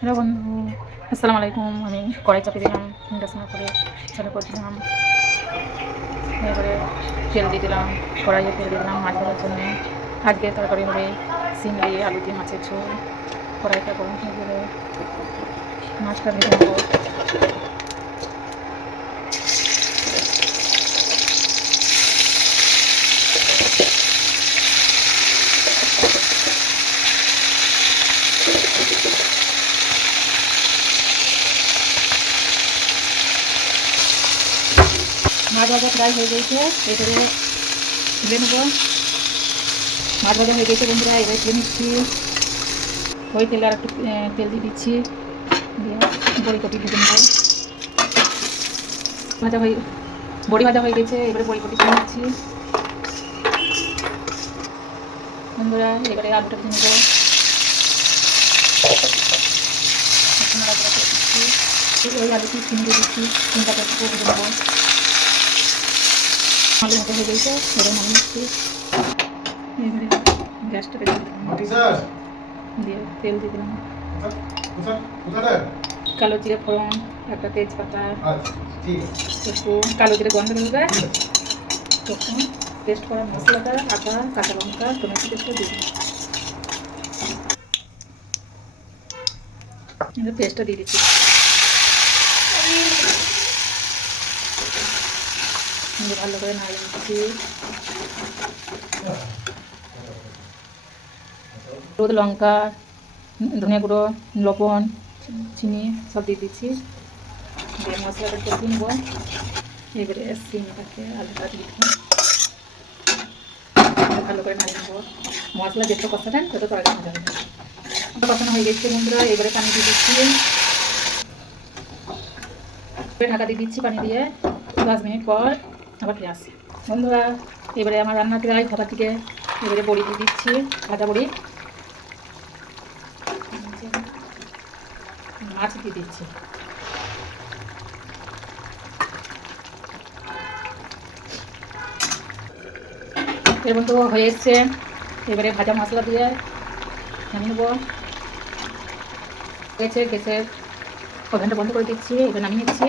Hello বন্ধু, আসসালামু আলাইকুম। আমি কড়াই চাপিয়ে দিলাম, রসুন করে চালু করে দিলাম। এবারে তেল দিয়ে দিলাম, কড়াইয়ে তেল দিয়ে দিলাম মাছ ভাজার জন্যে। আজকে তরকারি হবে চিংড়ি আলু দিয়ে মাছের ঝোল। কড়াইটা গরম হয়ে গেলে মাছটা ভেজে নেবো। মাছ ভাজা প্রায় হয়ে গেছে, এবারে তুলে নেবো। মাছ ভাজা হয়ে গেছে বন্ধুরা, এবারে তুলে নিচ্ছি। ওই তেলে আর একটু তেল দিয়ে দিচ্ছি, দিয়ে বড়ি কপি ভেজে নেবো। ভাজা হয়ে বড়ি ভাজা হয়ে গেছে, এবারে বড়ি কপি তুলে নিচ্ছি বন্ধুরা। এবারে আলুটা ভেজে নেবো। ওই আলুটি চিনি দিয়ে দিচ্ছি, চিনিটা ভেজে নেবো। আলু ভাজা হয়ে গেছে, এবারে নামিয়ে নিচ্ছি। এবারে গ্যাসটা দিয়ে তেল দিয়ে দিলাম, কালো জিরে ফোড়ন, একটা তেজপাতা, একটু কালো জিরে গন্ধ বেরোবে, তখন পেস্ট করা মশলাটা আদা কাঁচা লঙ্কা টমেটো পেস্টটা দিয়ে দিলাম। পেস্টটা দিয়ে দিচ্ছি, ভালো করে নাড়িয়ে দিচ্ছি। হলুদ লঙ্কা ধনিয়া গুঁড়ো লবণ চিনি সব দিয়ে দিচ্ছি, দিয়ে মশলাটা কষিয়ে নেবো। এবারে সিমটাকে আলুটা দিয়ে দেবো, ভালো করে নাড়িয়ে নেবো। মশলা যেত কষাবেন তত তরকারি মজা হবে। কষানো হয়ে গেছে বন্ধুরা, এবারে পানি দিয়ে দিচ্ছি, ঢাকা দিয়ে দিচ্ছি পানি দিয়ে। 10 মিনিট পর আবার ফিরে আসছি বন্ধুরা। এবারে আমার রান্না প্রায় খাবার থেকে, এবারে বড়ি দিয়ে দিচ্ছি, ভাজা বড়ি। মাছ দিয়ে দিচ্ছি, এর বন্ধু হয়ে এসছে। এবারে ভাজা মশলা দিয়ে নামিয়ে নেবো। গ্যাসের ওভেনটা বন্ধ করে দিচ্ছি, এবার নামিয়ে নিচ্ছি।